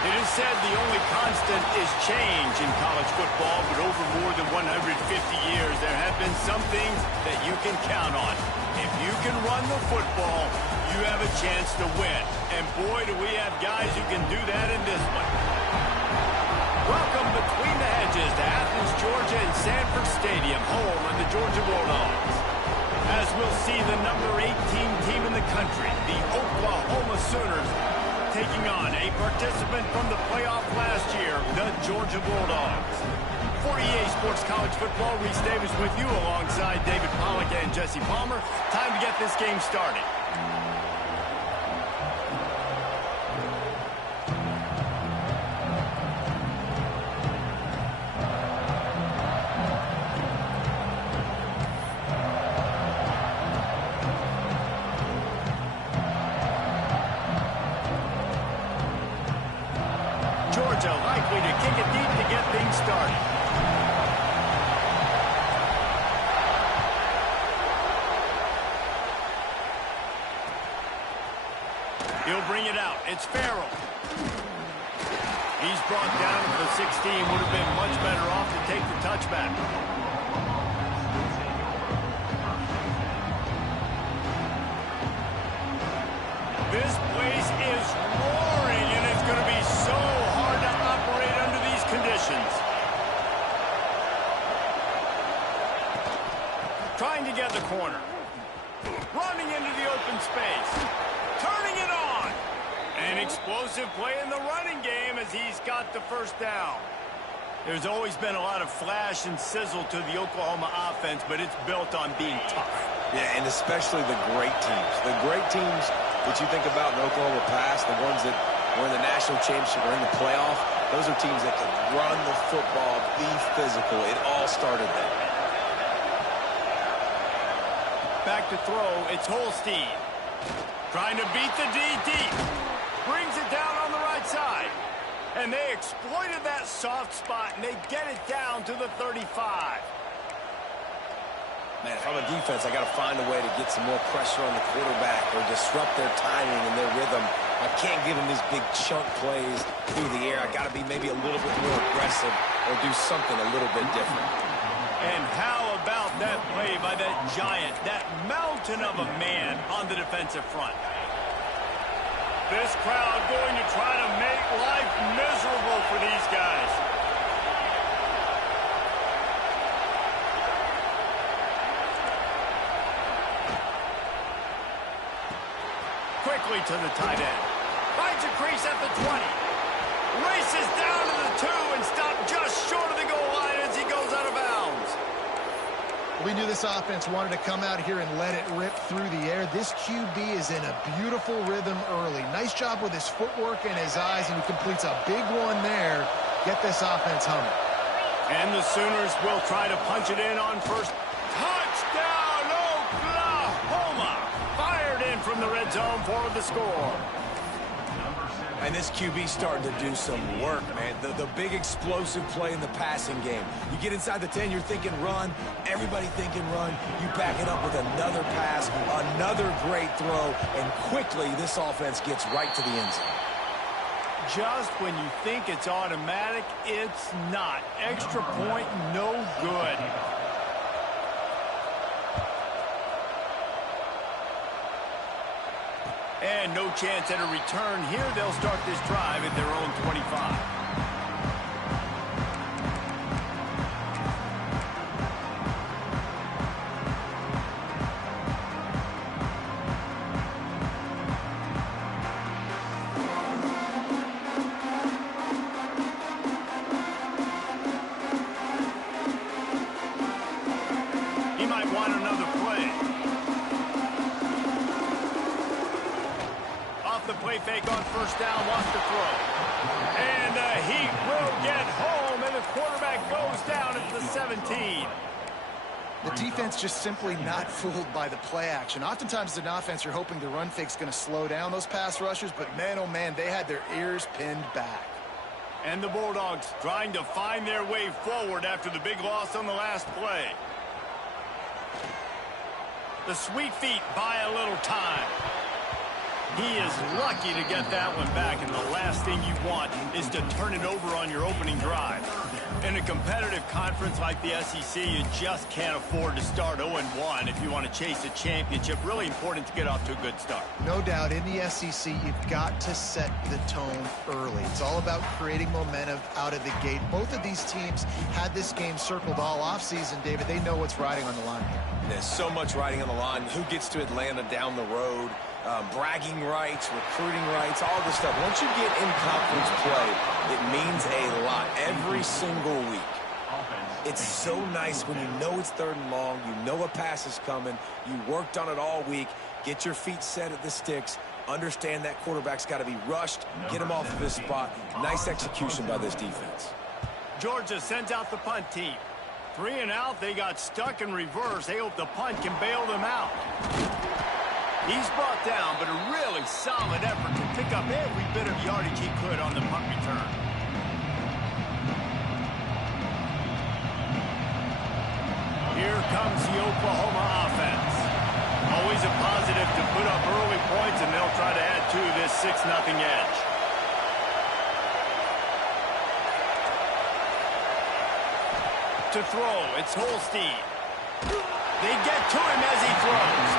It is said the only constant is change in college football, but over more than 150 years, there have been some things that you can count on. If you can run the football, you have a chance to win. And boy, do we have guys who can do that in this one. Welcome between the hedges to Athens, Georgia and Sanford Stadium, home of the Georgia Bulldogs. As we'll see the number 18 team in the country, the Oklahoma Sooners, taking on a participant from the playoff last year, the Georgia Bulldogs. For EA Sports College Football, Reese Davis with you alongside David Pollack and Jesse Palmer. Time to get this game started. Georgia likely to kick it deep to get things started. He'll bring it out. It's Farrell. He's brought down to the 16. Would have been much better off to take the touchback. This place is roaring, and it's going to be so hard to operate under these conditions. Trying to get the corner. Running into the open space. Turning it on. An explosive play in the running game as he's got the first down. There's always been a lot of flash and sizzle to the Oklahoma offense, but it's built on being tough. Yeah, and especially the great teams. The great teams that you think about in Oklahoma past, the ones that were in the national championship or in the playoff, those are teams that can run the football, be physical. It all started there. Back to throw, it's Holstein. Trying to beat the DT. Brings it down on the right side. And they exploited that soft spot, and they get it down to the 35. Man, if I'm a defense, I got to find a way to get some more pressure on the quarterback or disrupt their timing and their rhythm. I can't give them these big chunk plays through the air. I got to be maybe a little bit more aggressive or do something a little bit different. And how about that play by that giant, that mountain of a man on the defensive front? This crowd going to try to make life miserable for these guys. Quickly to the tight end. Finds a crease at the 20. Races down to the 2 and stopped just short of the goal line as he goes out of bounds. We knew this offense wanted to come out here and let it rip through the air. This QB is in a beautiful rhythm early. Nice job with his footwork and his eyes, and he completes a big one there. Get this offense humming. And the Sooners will try to punch it in on first. Touchdown, Oklahoma! Fired in from the red zone for the score. And this QB's starting to do some work, man. The big explosive play in the passing game. You get inside the 10, you're thinking run. Everybody thinking run. You back it up with another pass, another great throw, and quickly this offense gets right to the end zone. Just when you think it's automatic, it's not. Extra point, no good. And no chance at a return here. They'll start this drive at their own 25. He might want another play. Off the play fake on first down, wants to throw. And the Heat will get home, and the quarterback goes down at the 17. The defense just simply not fooled by the play action. Oftentimes as an offense, you're hoping the run fake's going to slow down those pass rushers, but man, oh man, they had their ears pinned back. And the Bulldogs trying to find their way forward after the big loss on the last play. The Sweet Feet buy a little time. He is lucky to get that one back, and the last thing you want is to turn it over on your opening drive. In a competitive conference like the SEC, you just can't afford to start 0-1 if you want to chase a championship. Really important to get off to a good start. No doubt, in the SEC, you've got to set the tone early. It's all about creating momentum out of the gate. Both of these teams had this game circled all offseason, David. They know what's riding on the line here. There's so much riding on the line. Who gets to Atlanta down the road? Bragging rights, recruiting rights, all this stuff. Once you get in conference play, it means a lot every single week. It's so nice when you know it's 3rd and long, you know a pass is coming, you worked on it all week, get your feet set at the sticks, understand that quarterback's got to be rushed, get him off of his spot. Nice execution by this defense. Georgia sends out the punt team. 3 and out, they got stuck in reverse. They hope the punt can bail them out. He's brought down, but a really solid effort to pick up every bit of yardage he could on the punt return. Here comes the Oklahoma offense. Always a positive to put up early points, and they'll try to add to this 6-0 edge. To throw, it's Holstein. They get to him as he throws.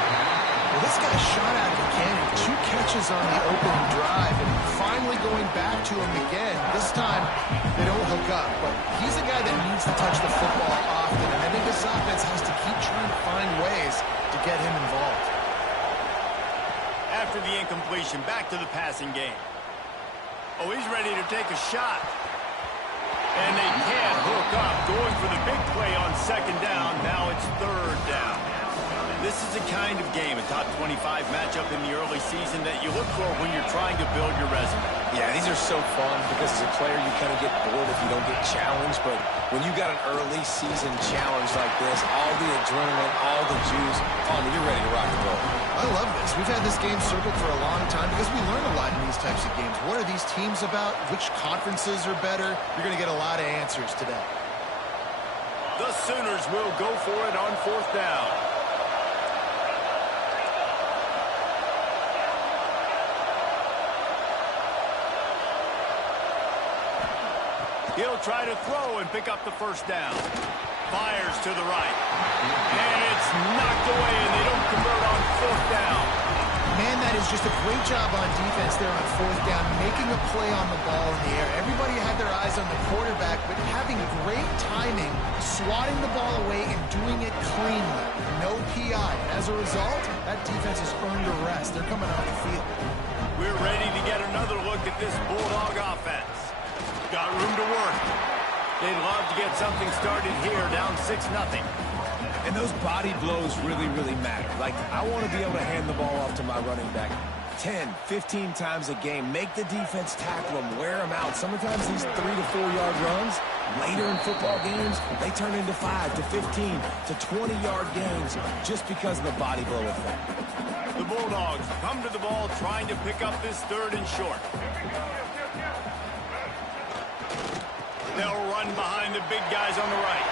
Well, this guy shot out of the cannon. 2 catches on the opening drive, and finally going back to him again. This time, they don't hook up, but he's a guy that needs to touch the football often, and I think this offense has to keep trying to find ways to get him involved. After the incompletion, back to the passing game. Oh, he's ready to take a shot. And they can't hook up. Going for the big play on 2nd down. Now it's 3rd down. This is the kind of game, a top 25 matchup in the early season, that you look for when you're trying to build your resume. Yeah, these are so fun because as a player you kind of get bored if you don't get challenged, but when you got an early season challenge like this, all the adrenaline, all the juice, you're ready to rock and roll. I love this. We've had this game circled for a long time because we learn a lot in these types of games. What are these teams about? Which conferences are better? You're going to get a lot of answers today. The Sooners will go for it on 4th down. He'll try to throw and pick up the 1st down. Fires to the right. And it's knocked away, and they don't convert on 4th down. Man, that is just a great job on defense there on 4th down, making a play on the ball in the air. Everybody had their eyes on the quarterback, but having great timing, swatting the ball away and doing it cleanly. No PI. As a result, that defense has earned a rest. They're coming off the field. We're ready to get another look at this Bulldog offense. Got room to work. They'd love to get something started here, down 6-0. And those body blows really, really matter. Like, I want to be able to hand the ball off to my running back 10, 15 times a game. Make the defense tackle them, wear them out. Sometimes these 3 to 4 yard runs, later in football games, they turn into 5 to 15 to 20 yard gains just because of the body blow effect. The Bulldogs come to the ball trying to pick up this 3rd and short. They'll run behind the big guys on the right.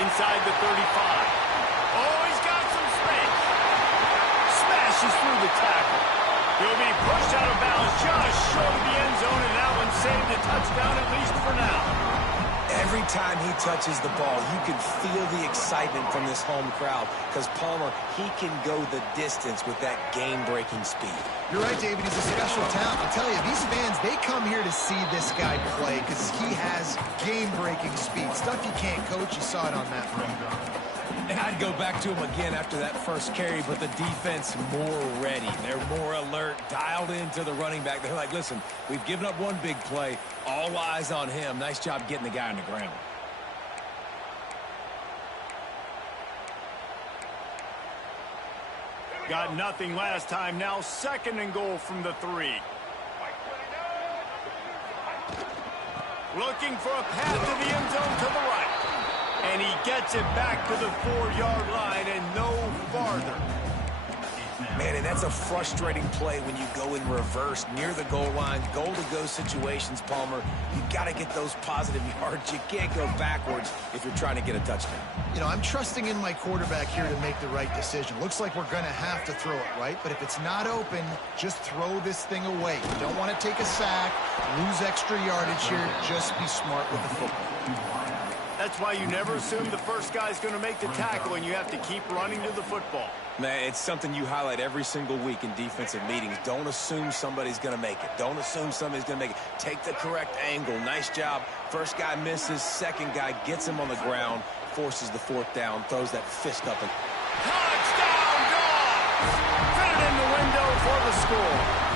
Inside the 35. Oh, he's got some space. Smashes through the tackle. He'll be pushed out of bounds just short of the end zone, and that one saved a touchdown, at least for now. Every time he touches the ball, you can feel the excitement from this home crowd because Palmer, he can go the distance with that game-breaking speed. You're right, David. He's a special talent. I'll tell you, these fans, they come here to see this guy play because he has game-breaking speed. Stuff you can't coach. You saw it on that play. And I'd go back to him again after that first carry, but the defense more ready. They're more alert, dialed into the running back. They're like, listen, we've given up one big play. All eyes on him. Nice job getting the guy on the ground. Got nothing last time. Now 2nd and goal from the 3. Looking for a path to the end zone to the right. And he gets it back to the 4 yard line and no farther. Man, and that's a frustrating play when you go in reverse near the goal line, goal-to-go situations, Palmer. You got to get those positive yards. You can't go backwards if you're trying to get a touchdown. You know, I'm trusting in my quarterback here to make the right decision. Looks like we're going to have to throw it, right? But if it's not open, just throw this thing away. You don't want to take a sack, lose extra yardage here. Just be smart with the football. That's why you never assume the first guy's going to make the tackle, and you have to keep running to the football. Man, it's something you highlight every single week in defensive meetings. Don't assume somebody's going to make it. Don't assume somebody's going to make it. Take the correct angle. Nice job. First guy misses. Second guy gets him on the ground, forces the fourth down, throws that fist up. Touchdown, Dogs! Fit it in the window for the score.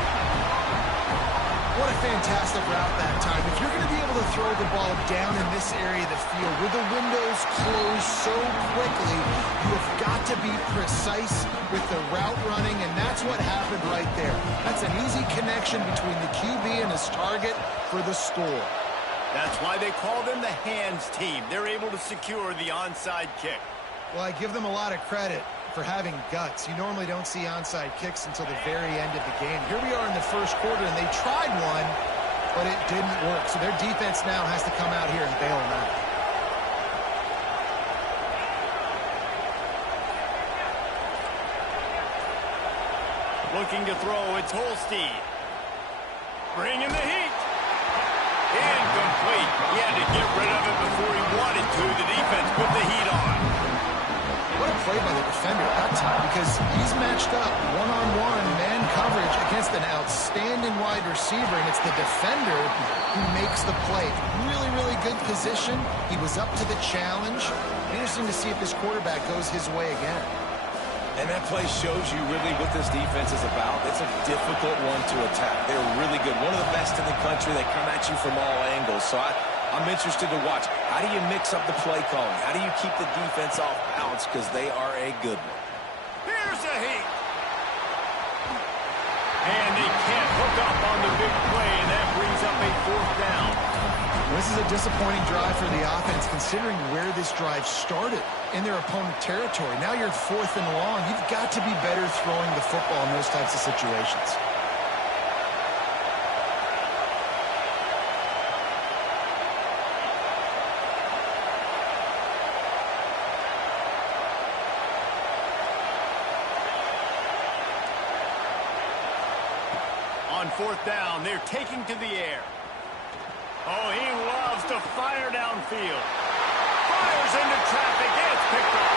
What a fantastic route that time. If you're going to be able to throw the ball down in this area of the field with the windows closed so quickly, you have got to be precise with the route running, and that's what happened right there. That's an easy connection between the QB and his target for the score. That's why they call them the hands team. They're able to secure the onside kick. Well, I give them a lot of credit for having guts. You normally don't see onside kicks until the very end of the game. Here we are in the first quarter, and they tried one, but it didn't work. So their defense now has to come out here and bail them out. Looking to throw, it's Holstein. Bringing the heat. Incomplete. He had to get rid of it before he wanted to. The defense put the heat on. What a play by the defender at that time, because he's matched up one-on-one man coverage against an outstanding wide receiver, and it's the defender who makes the play. Really, really good position. He was up to the challenge. Interesting to see if this quarterback goes his way again. And that play shows you really what this defense is about. It's a difficult one to attack. They're really good. One of the best in the country. They come at you from all angles. So I'm interested to watch. How do you mix up the play calling? How do you keep the defense off balance? Because they are a good one. Here's a heat. And they can't hook up on the big play, and that brings up a fourth down. This is a disappointing drive for the offense, considering where this drive started in their opponent territory. Now you're 4th and long. You've got to be better throwing the football in those types of situations. On 4th down, they're taking to the air. Oh, he loves to fire downfield. Fires into traffic, and it's picked up.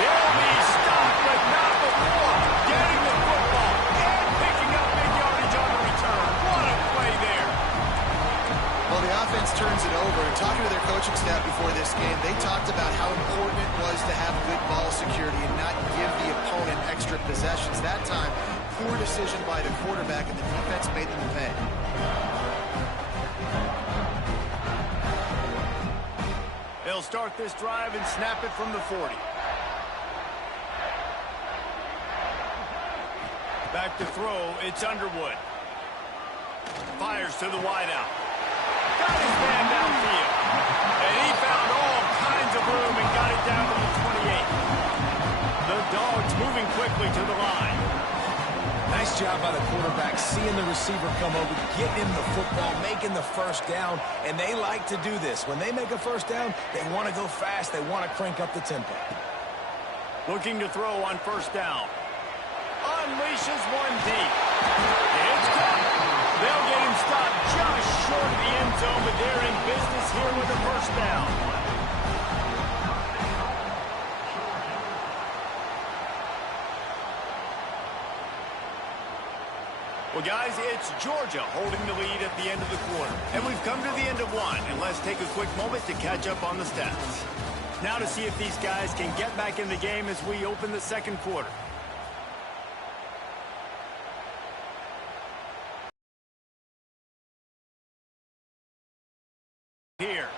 He'll be stopped, but not before getting the football and picking up big yardage on the return. What a play there. Well, the offense turns it over, and talking to their coaching staff before this game, they talked about how important it was to have good ball security and not give the opponent extra possessions. That time, poor decision by the quarterback, and the defense made them pay. They'll start this drive and snap it from the 40. Back to throw, it's Underwood. Fires to the wideout. Got his man downfield. And he found all kinds of room and got it down to the 28. The Dogs moving quickly to the line. Nice job by the quarterback, seeing the receiver come over, getting him the football, making the first down, and they like to do this. When they make a first down, they want to go fast. They want to crank up the tempo. Looking to throw on 1st down. Unleashes one deep. It's caught. They'll get him stopped just short of the end zone, but they're in business here with a 1st down. Well, guys, it's Georgia holding the lead at the end of the quarter. And we've come to the end of one, and let's take a quick moment to catch up on the stats. Now to see if these guys can get back in the game as we open the second quarter. Here.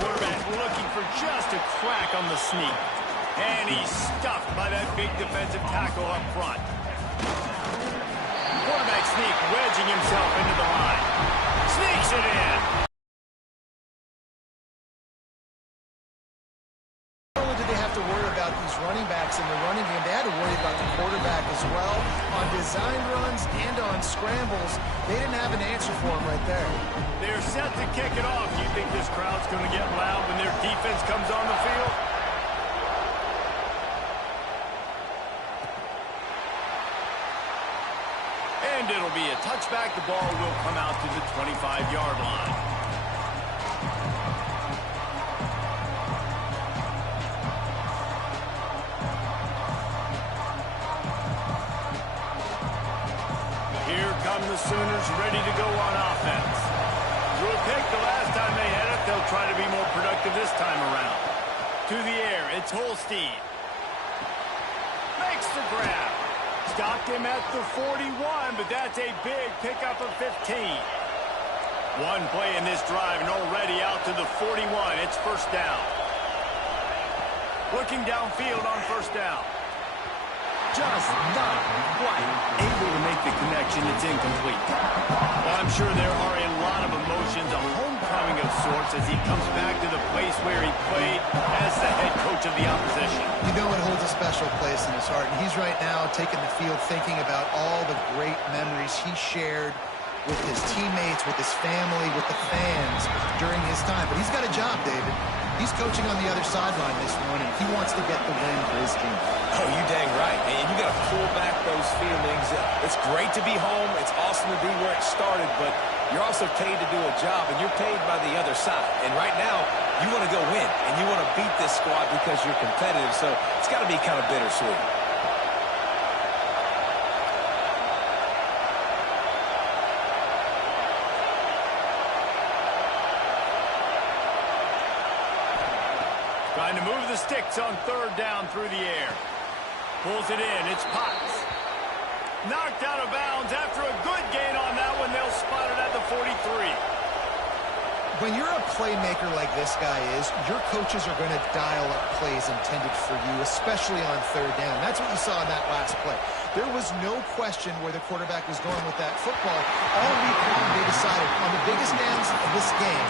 Quarterback looking for just a crack on the sneak. And he's stuffed by that big defensive tackle up front. Quarterback sneak, wedging himself into the line. Sneaks it in. Not only do they have to worry about these running backs in the running game. They had to worry about the quarterback as well. On design runs and on scrambles, they didn't have an answer for him right there. They're set to kick it off. Do you think this crowd's going to get loud when their defense comes on the field? And it'll be a touchback. The ball will come out to the 25-yard line. Here come the Sooners ready to go on offense. Threw a pick the last time they had it. They'll try to be more productive this time around. To the air, it's Holstein. Makes the grab. Stopped him at the 41, but that's a big pickup of 15. One play in this drive and already out to the 41. It's first down. Looking downfield on first down. Just not quite able to make the connection. It's incomplete. Well, I'm sure there are a lot of emotions, a homecoming of sorts as he comes back to the place where he played as the head coach of the opposition. You know it holds a special place in his heart, and he's right now taking the field thinking about all the great memories he shared with his teammates, with his family, with the fans during his time. But he's got a job, David. He's coaching on the other sideline this morning. He wants to get the win for his team. Oh, you dang right. And you got to pull back those feelings. It's great to be home. It's awesome to be where it started, but you're also paid to do a job, and you're paid by the other side. And right now, you want to go win, and you want to beat this squad because you're competitive, so it's got to be kind of bittersweet. Trying to move the sticks on third down through the air. Pulls it in. It's Potts. Knocked out of bounds after a good gain on that one. They'll spot it at the 43. When you're a playmaker like this guy is, your coaches are going to dial up plays intended for you, especially on third down. That's what you saw in that last play. There was no question where the quarterback was going with that football. All week long, they decided on the biggest downs of this game,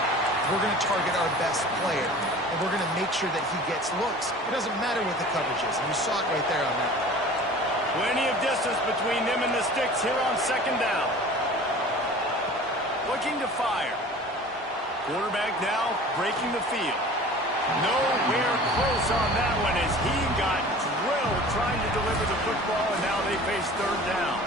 we're going to target our best player, and we're going to make sure that he gets looks. It doesn't matter what the coverage is, and you saw it right there on that. Plenty of distance between them and the sticks here on second down. Looking to fire. Quarterback now breaking the field. Nowhere close on that one as he got drilled trying to deliver the football, and now they face third down.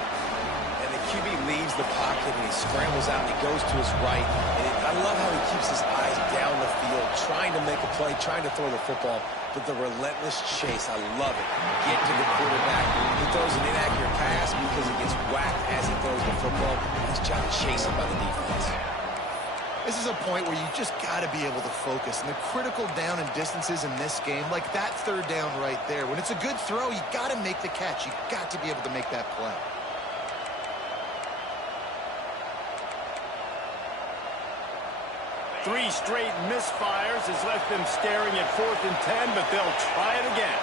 And the QB leaves the pocket, and he scrambles out, and he goes to his right. And I love how he keeps his eyes down the field, trying to make a play, trying to throw the football, but the relentless chase, I love it. Get to the quarterback. He throws an inaccurate pass because he gets whacked as he throws the football. His job chasing by the defense. This is a point where you just got to be able to focus. And the critical down and distances in this game, like that third down right there, when it's a good throw, you got to make the catch. You got to be able to make that play. Three straight misfires has left them staring at 4th and 10, but they'll try it again.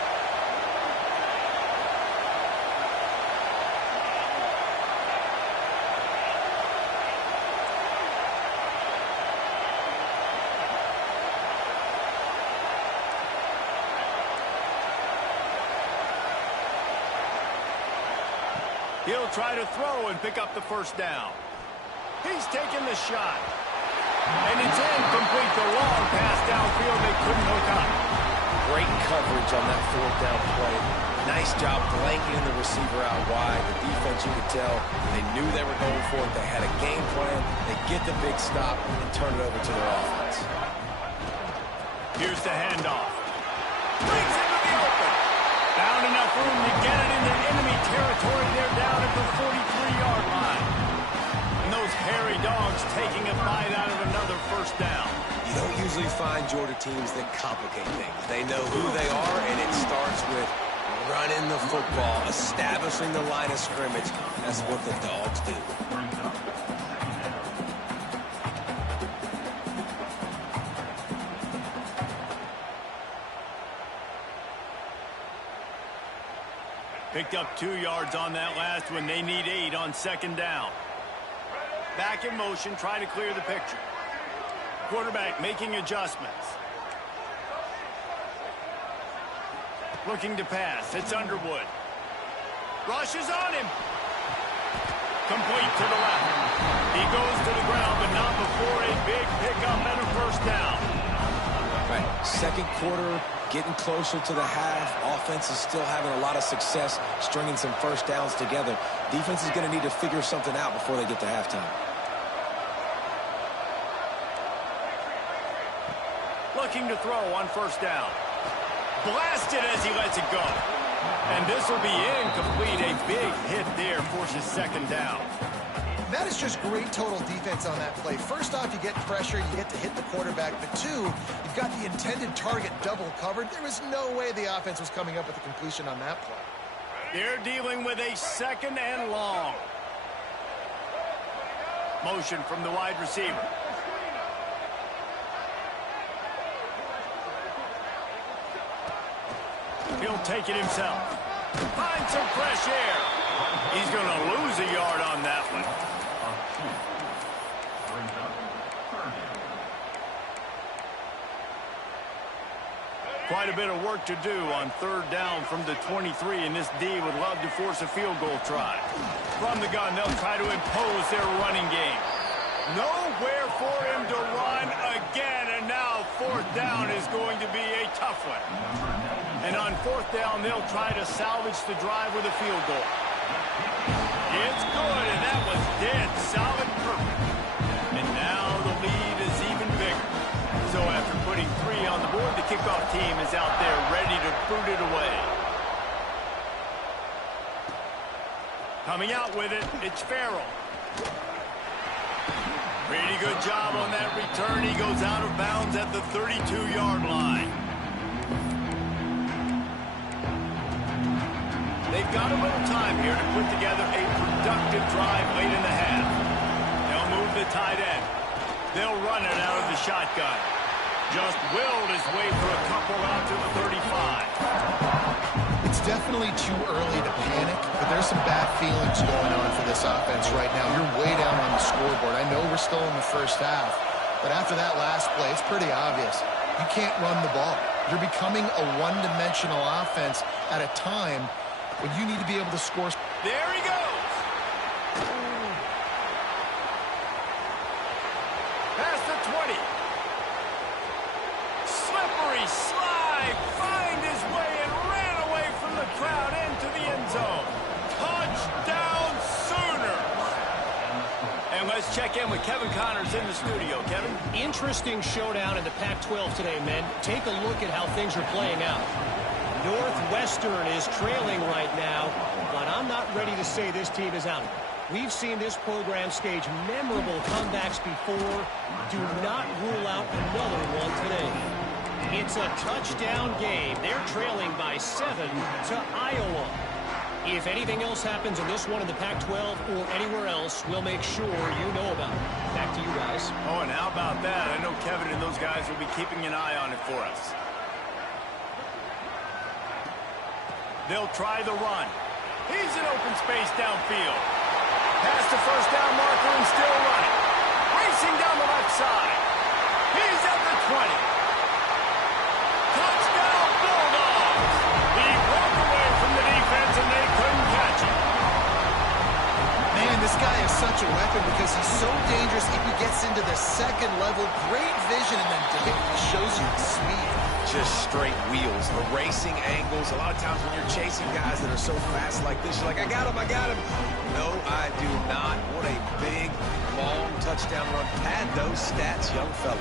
He'll try to throw and pick up the first down. He's taking the shot. And it's incomplete. The long pass downfield. They couldn't hook up. Great coverage on that fourth down play. Nice job blanketing the receiver out wide. The defense, you could tell, they knew they were going for it. They had a game plan. They get the big stop and turn it over to their offense. Here's the handoff. Brings it to the open. Found enough room to get it into enemy territory. They're down at the 43-yard line. And those hairy dogs taking a bite out of another first down. You don't usually find Georgia teams that complicate things. They know who they are, and it starts with running the football, establishing the line of scrimmage. That's what the dogs do. Picked up 2 yards on that last one. They need 8 on second down. Back in motion, trying to clear the picture. Quarterback making adjustments. Looking to pass. It's Underwood. Rushes on him. Complete to the left. He goes to the ground, but not before a big pickup and a first down. Right. Second quarter, getting closer to the half. Offense is still having a lot of success stringing some first downs together. Defense is going to need to figure something out before they get to halftime. Looking to throw on first down. Blasted as he lets it go. And this will be incomplete. A big hit there forces second down. That is just great total defense on that play. First off, you get pressure, you get to hit the quarterback. But two, you've got the intended target double covered. There was no way the offense was coming up with a completion on that play. They're dealing with a second and long. Motion from the wide receiver. He'll take it himself. Find some fresh air. He's going to lose a yard on that one. Quite a bit of work to do on third down from the 23, and this D would love to force a field goal try. From the gun, they'll try to impose their running game. Nowhere for him to run again, and now fourth down is going to be a tough one. And on fourth down, they'll try to salvage the drive with a field goal. It's good, and that was dead solid perfect. And now the lead is even bigger. So after putting 3 on the board, the kickoff team is out there ready to boot it away. Coming out with it, it's Farrell. Pretty good job on that return. He goes out of bounds at the 32-yard line. They've got a little time here to put together a productive drive late in the half. They'll move the tight end. They'll run it out of the shotgun. Just willed his way for a couple out to the 35. It's definitely too early to panic, but there's some bad feelings going on for this offense right now. You're way down on the scoreboard. I know we're still in the first half, but after that last play, it's pretty obvious. You can't run the ball. You're becoming a one-dimensional offense at a time when you need to be able to score. There he goes. Past the 20. Slippery slide. Find his way and ran away from the crowd into the end zone. Touchdown Sooners. And let's check in with Kevin Connors in the studio. Kevin? Interesting showdown in the Pac-12 today, men. Take a look at how things are playing out. Northwestern is trailing right now, but I'm not ready to say this team is out. We've seen this program stage memorable comebacks before. Do not rule out another one today. It's a touchdown game. They're trailing by 7 to Iowa. If anything else happens in this one in the Pac-12 or anywhere else, we'll make sure you know about it. Back to you guys. Oh, and how about that? I know Kevin and those guys will be keeping an eye on it for us. They'll try the run. He's in open space downfield. Past the first down marker and still running. Racing down the left side. He's at the 20. Touchdown Bulldogs. He broke away from the defense and they couldn't catch him. Man, this guy is such a weapon because he's so dangerous if he gets into the second level. Great vision, and then Dave shows you the speed. Just straight wheels, erasing angles. A lot of times when you're chasing guys that are so fast like this, you're like, I got him, I got him. No, I do not. What a big, long touchdown run. Pad those stats, young fella.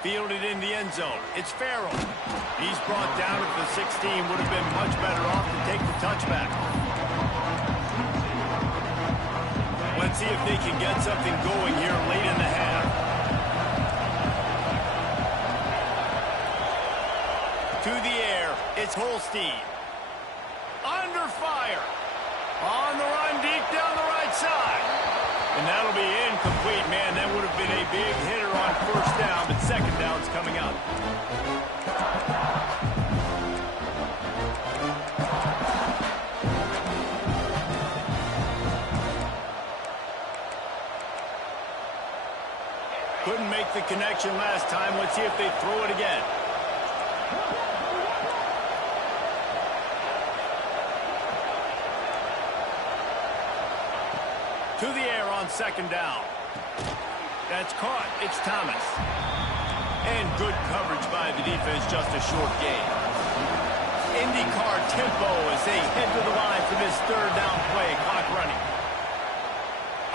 Fielded in the end zone. It's Farrell. He's brought down at the 16. Would have been much better off to take the touchback. Let's see if they can get something going here late in the half. To the air, it's Holstein. Under fire. On the run deep down the right side. And that'll be incomplete, man. That would have been a big hitter on first down, but second down's coming up. action last time. Let's see if they throw it again. To the air on second down. That's caught. It's Thomas. And good coverage by the defense, just a short gain. IndyCar tempo as they head to the line for this third down play. Clock running.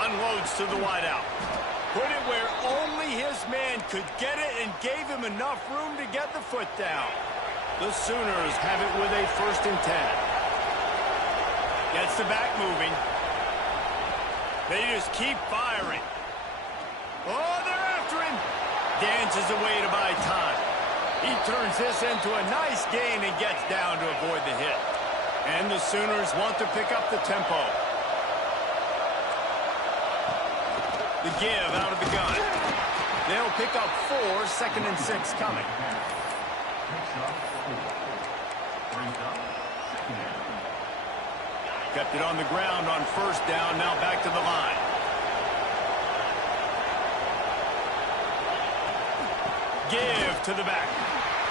Unloads to the wideout. Put it where only his man could get it and gave him enough room to get the foot down. The Sooners have it with a 1st and 10. Gets the back moving. They just keep firing. Oh, they're after him. Dances away to buy time. He turns this into a nice gain and gets down to avoid the hit. And the Sooners want to pick up the tempo. The give out of the gun. They'll pick up 4, 2nd and 6 coming. Kept it on the ground on 1st down, now back to the line. Give to the back.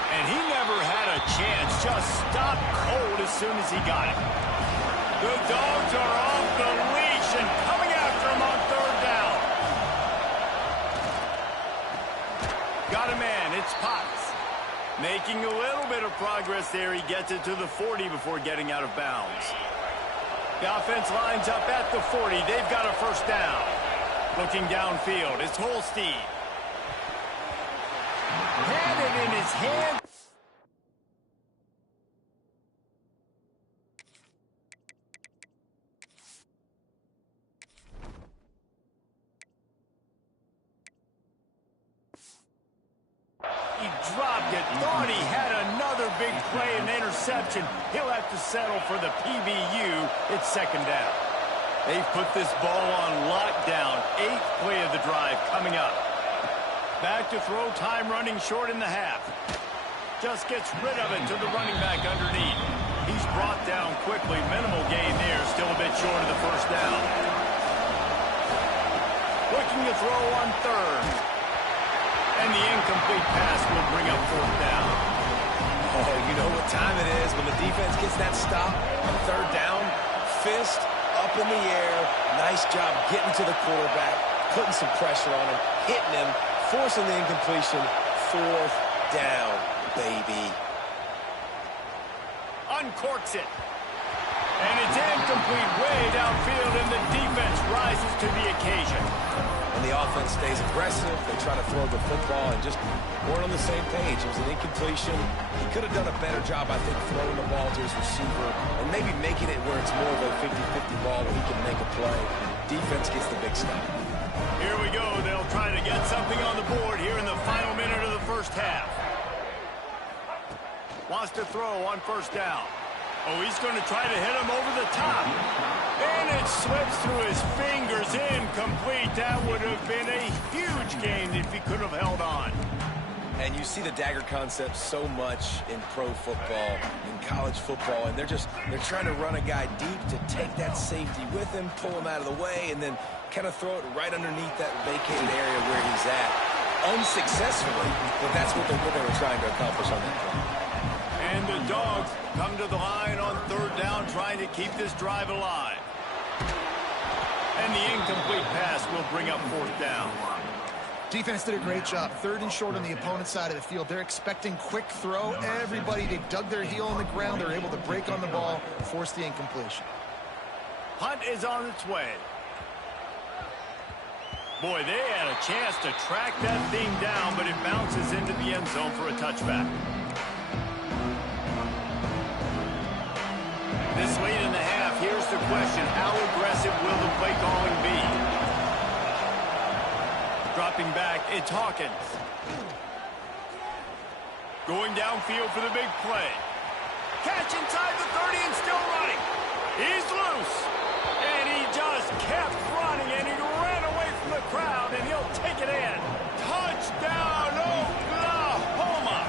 And he never had a chance, just stopped cold as soon as he got it. The Dogs are off the leash and coming after him on 3rd down. Got a man, it's Potts. Making a little bit of progress there. He gets it to the 40 before getting out of bounds. The offense lines up at the 40. They've got a 1st down. Looking downfield, it's Holstein. Had it in his hand. He dropped it. Thought he had another big play and interception. He'll have to settle for the PBU. It's 2nd down. They've put this ball on lockdown. 8th play of the drive coming up. Back to throw, time running short in the half. Just gets rid of it to the running back underneath. He's brought down quickly. Minimal gain there, still a bit short of the 1st down. Looking to throw on 3rd. And the incomplete pass will bring up 4th down. Oh, you know what time it is when the defense gets that stop on 3rd down. Fist up in the air. Nice job getting to the quarterback, putting some pressure on him, hitting him, forcing the incompletion. 4th down, baby. Uncorks it. And it's incomplete way downfield, and the defense rises to the occasion. And the offense stays aggressive. They try to throw the football and just weren't on the same page. It was an incompletion. He could have done a better job, I think, throwing the ball to his receiver and maybe making it where it's more of a 50-50 ball where he can make a play. Defense gets the big stop. Here we go. They'll try to get something on the board here in the final minute of the 1st half. Wants to throw on 1st down. Oh, he's going to try to hit him over the top. And it slips through his fingers. Incomplete. That would have been a huge gain if he could have held on. And you see the dagger concept so much in pro football, in college football, and they're trying to run a guy deep to take that safety with him, pull him out of the way, and then kind of throw it right underneath that vacated area where he's at. Unsuccessfully, but that's what they were trying to accomplish on that play. And the Dogs come to the line on 3rd down, trying to keep this drive alive. And the incomplete pass will bring up 4th down. Defense did a great job. 3rd and short on the opponent's side of the field. They're expecting quick throw. Everybody, they dug their heel on the ground. They're able to break on the ball, force the incompletion. Punt is on its way. Boy, they had a chance to track that thing down, but it bounces into the end zone for a touchback. This late in the half, here's the question. How aggressive will the play calling be? Dropping back, it's Hawkins. Going downfield for the big play. Catch inside the 30 and still running. He's loose. And he just kept running, and he ran away from the crowd, and he'll take it in. Touchdown, Oklahoma!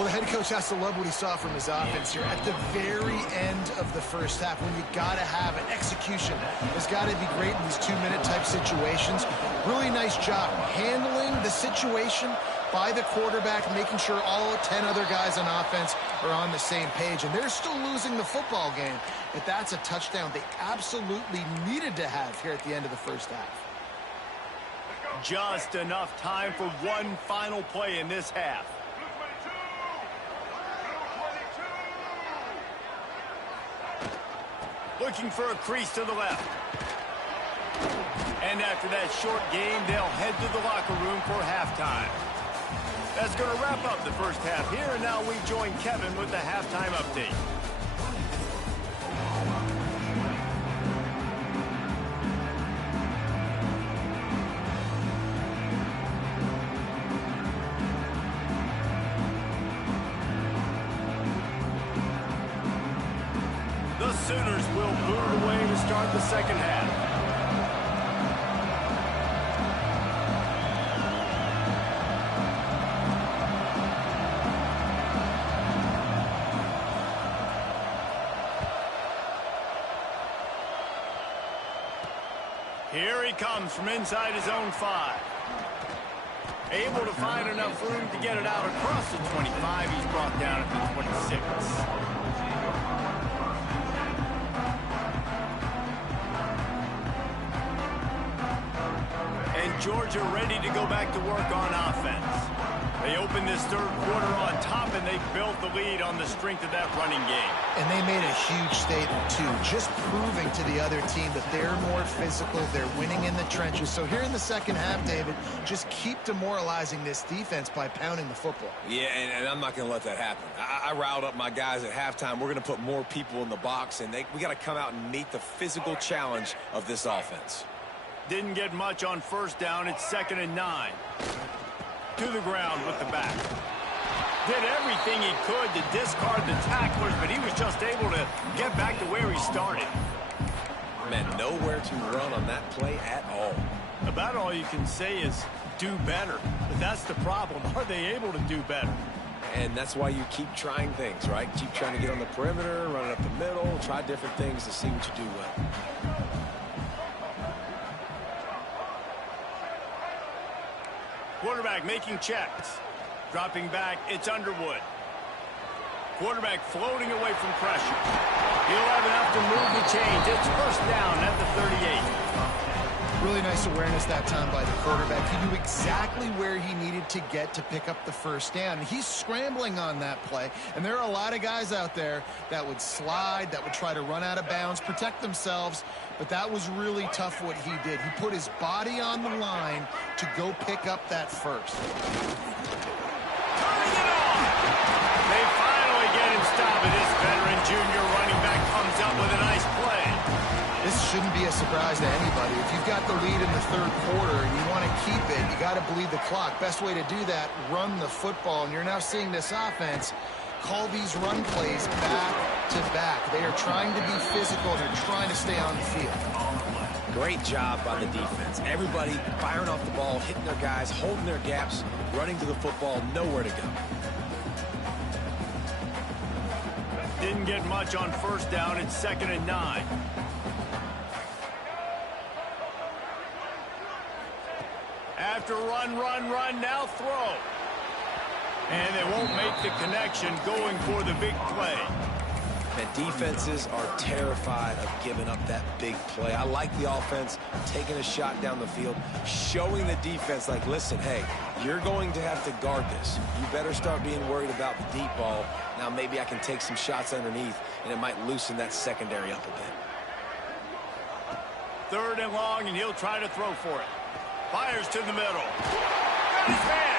Well, the head coach has to love what he saw from his offense here. At the very end of the first half, when you got to have an execution, has got to be great in these 2-minute type situations. Really nice job handling the situation by the quarterback, making sure all 10 other guys on offense are on the same page. And they're still losing the football game, but that's a touchdown they absolutely needed to have here at the end of the first half. Just enough time for one final play in this half. Looking for a crease to the left. And after that short game, they'll head to the locker room for halftime. That's going to wrap up the first half here, and now we join Kevin with the halftime update. The Sooners will boot it away to start the second half. Here he comes from inside his own 5. Able to find enough room to get it out across the 25. He's brought down at the 26. And Georgia ready to go back to work on offense. They opened this third quarter on top, and they built the lead on the strength of that running game. And they made a huge statement, too, just proving to the other team that they're more physical, they're winning in the trenches. So here in the second half, David, just keep demoralizing this defense by pounding the football. Yeah, and I'm not going to let that happen. I riled up my guys at halftime. We're going to put more people in the box, and we got to come out and meet the physical challenge of this offense. Didn't get much on first down. It's 2nd and 9. To the ground with the back. Did everything he could to discard the tacklers, but he was just able to get back to where he started. Man, nowhere to run on that play at all. About all you can say is do better. But that's the problem. Are they able to do better? And that's why you keep trying things, right? Keep trying to get on the perimeter, run it up the middle, try different things to see what you do well. Quarterback making checks. Dropping back, it's Underwood. Quarterback floating away from pressure. He'll have enough to move the chains. It's first down at the 38. Really nice awareness that time by the quarterback. He knew exactly where he needed to get to pick up the first down. He's scrambling on that play, and there are a lot of guys out there that would slide, that would try to run out of bounds, protect themselves, but that was really tough what he did. He put his body on the line to go pick up that first. Turning it on! They finally get him stopped, and this veteran junior running back comes up with a nice play. This shouldn't be a surprise to anybody. If you've got the lead in the third quarter and you want to keep it, you got to bleed the clock. Best way to do that, run the football. And you're now seeing this offense call these run plays back to back. They are trying to be physical. They're trying to stay on the field. Great job by the defense. Everybody firing off the ball, hitting their guys, holding their gaps, running to the football, nowhere to go. Didn't get much on first down. It's 2nd and 9. After run, now throw. And they won't make the connection going for the big play. And defenses are terrified of giving up that big play. I like the offense taking a shot down the field, showing the defense like, listen, hey, you're going to have to guard this. You better start being worried about the deep ball. Now maybe I can take some shots underneath, and it might loosen that secondary up a bit. 3rd and long, and he'll try to throw for it. Fires to the middle. Got his man.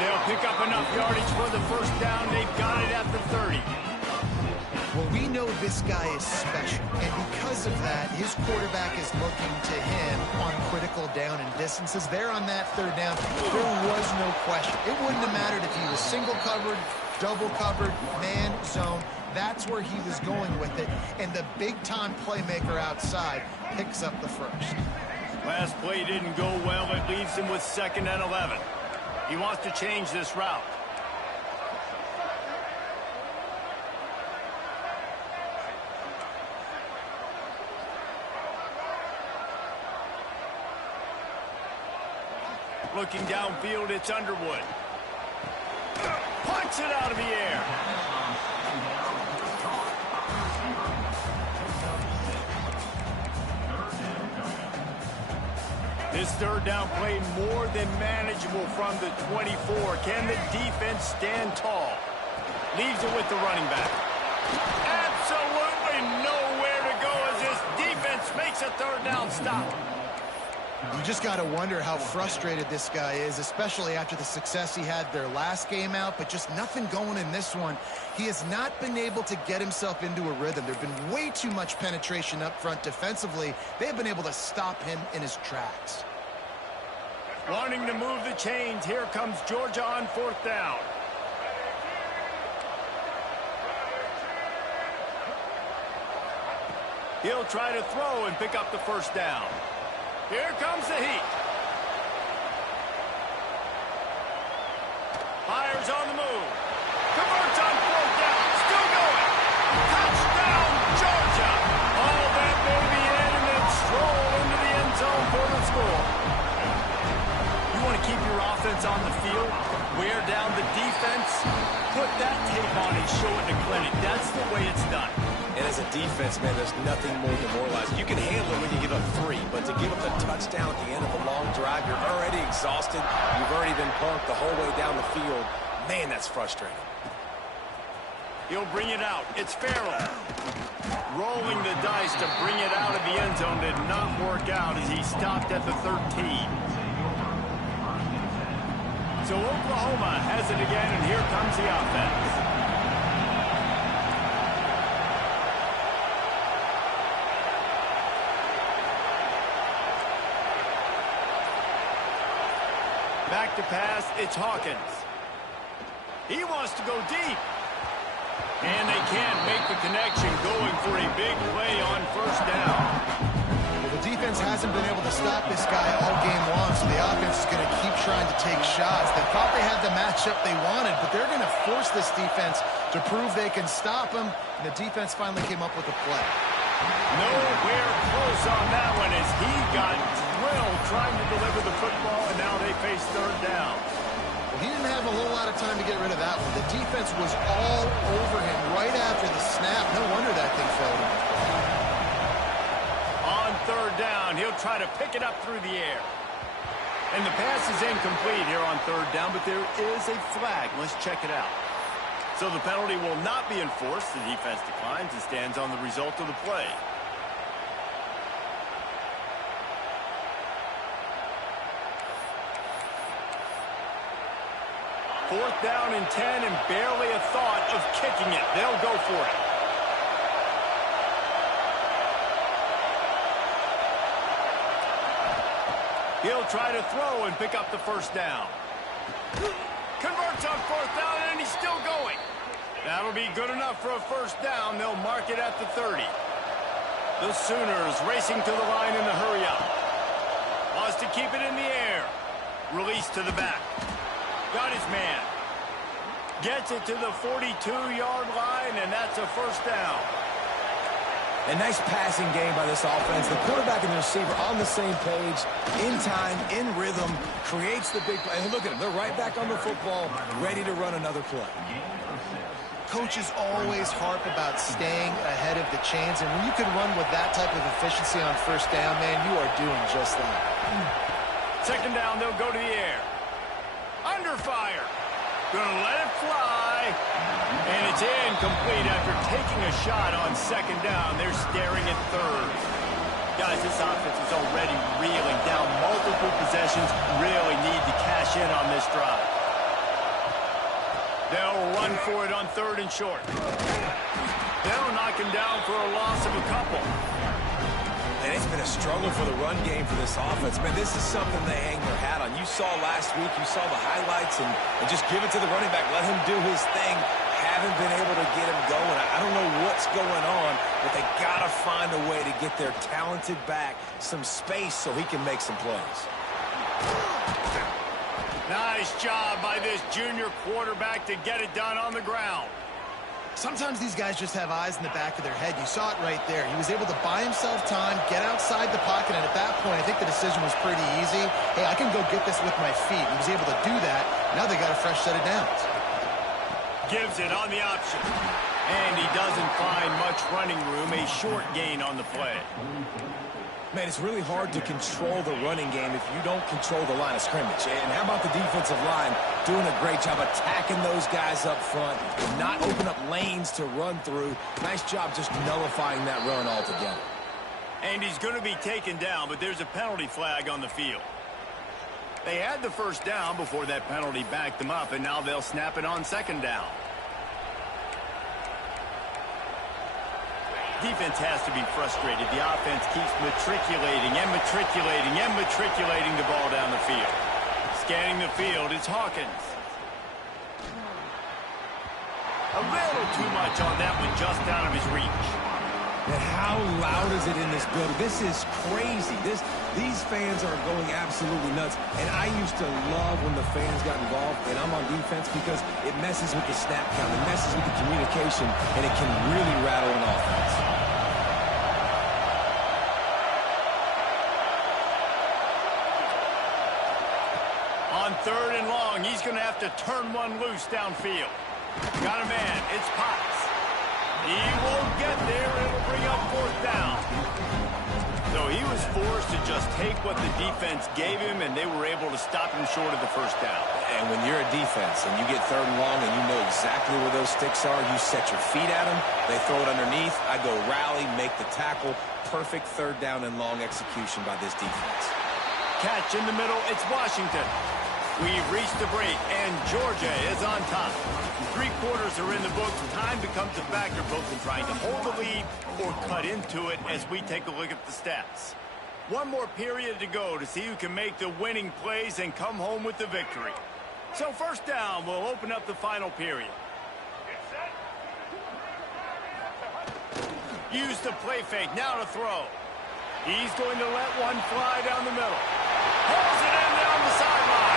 They'll pick up enough yardage for the first down. They've got it at the 30. Well, we know this guy is special, and because of that, his quarterback is looking to him on critical down and distances. There on that 3rd down, there was no question. It wouldn't have mattered if he was single covered, double covered, man, zone. That's where he was going with it, and the big-time playmaker outside picks up the first. Last play didn't go well. It leaves him with 2nd and 11. He wants to change this route. Looking downfield, it's Underwood. Punts it out of the air. This third down play more than manageable from the 24. Can the defense stand tall? Leaves it with the running back. Absolutely nowhere to go as this defense makes a third down stop. You just got to wonder how frustrated this guy is, especially after the success he had their last game out, but just nothing going in this one. He has not been able to get himself into a rhythm. There's been way too much penetration up front defensively. They've been able to stop him in his tracks. Wanting to move the chains, here comes Georgia on fourth down. He'll try to throw and pick up the first down. Here comes the heat. Fires on the move. Converts on fourth down. Still going. Touchdown, Georgia. All that baby in and then stroll into the end zone for the score. You want to keep your offense on the field? Wear down the defense? Put that tape on and show it in a clinic. That's the way it's done. And as a defense, man, there's nothing more demoralizing. You can handle it when you give up 3, but to give up the touchdown at the end of a long drive, you're already exhausted. You've already been punked the whole way down the field. Man, that's frustrating. He'll bring it out. It's Farrell. Rolling the dice to bring it out of the end zone did not work out as he stopped at the 13. So Oklahoma has it again, and here comes the offense. Back to pass, it's Hawkins. He wants to go deep. And they can't make the connection, going for a big play on first down. Well, the defense hasn't been able to stop this guy all game long, so the offense is going to keep trying to take shots. They thought they had the matchup they wanted, but they're going to force this defense to prove they can stop him, and the defense finally came up with a play. Nowhere close on that one as he got drilled trying to deliver the football, and now they face third down. Well, he didn't have a whole lot of time to get rid of that one. The defense was all over him right after the snap. No wonder that thing fell to him. On third down, he'll try to pick it up through the air. And the pass is incomplete here on third down, but there is a flag. Let's check it out. So the penalty will not be enforced. The defense declines and stands on the result of the play. Fourth down and 10 and barely a thought of kicking it. They'll go for it. He'll try to throw and pick up the first down. Converts on fourth down, and he's still going. That'll be good enough for a first down. They'll mark it at the 30. The Sooners racing to the line in the hurry-up. Wants to keep it in the air. Release to the back. Got his man. Gets it to the 42-yard line, and that's a first down. A nice passing game by this offense. The quarterback and the receiver on the same page, in time, in rhythm, creates the big play. And look at them. They're right back on the football, ready to run another play. Coaches always harp about staying ahead of the chains, and when you can run with that type of efficiency on first down, man, you are doing just that. Second down, they'll go to the air. Under fire. Gonna let it fly. And it's incomplete after taking a shot on second down. They're staring at third. Guys, this offense is already reeling down multiple possessions. Really need to cash in on this drive. They'll run for it on third and short. They'll knock him down for a loss of a couple. And it's been a struggle for the run game for this offense. Man, this is something they hang their hat on. You saw last week, you saw the highlights, and just give it to the running back. Let him do his thing. Haven't been able to get him going. I don't know what's going on, but they got to find a way to get their talented back some space so he can make some plays. Nice job by this junior quarterback to get it done on the ground. Sometimes these guys just have eyes in the back of their head. You saw it right there. He was able to buy himself time, get outside the pocket, and at that point, I think the decision was pretty easy. Hey, I can go get this with my feet. He was able to do that. Now they got a fresh set of downs. Gives it on the option. And he doesn't find much running room. A short gain on the play. Man, it's really hard to control the running game if you don't control the line of scrimmage. And how about the defensive line doing a great job attacking those guys up front and not open up lanes to run through. Nice job just nullifying that run altogether. And he's going to be taken down, but there's a penalty flag on the field. They had the first down before that penalty backed them up, and now they'll snap it on second down. Defense has to be frustrated. The offense keeps matriculating and matriculating and matriculating the ball down the field. Scanning the field, it's Hawkins. A little too much on that one, just out of his reach. And how loud is it in this building? This is crazy. These fans are going absolutely nuts. And I used to love when the fans got involved, and I'm on defense because it messes with the snap count, it messes with the communication, and it can really rattle an offense. On third and long, he's going to have to turn one loose downfield. Got a man. It's Potts. He won't get there. It'll bring up fourth down. So he was forced to just take what the defense gave him, and they were able to stop him short of the first down. And when you're a defense and you get third and long and you know exactly where those sticks are, you set your feet at them, they throw it underneath, I go rally, make the tackle. Perfect third down and long execution by this defense. Catch in the middle. It's Washington. We've reached the break, and Georgia is on top. 3 quarters are in the books. Time becomes a factor both in trying to hold the lead or cut into it as we take a look at the stats. One more period to go to see who can make the winning plays and come home with the victory. So first down will open up the final period. Use the play fake. Now to throw. He's going to let one fly down the middle. Pulls it in down the sideline.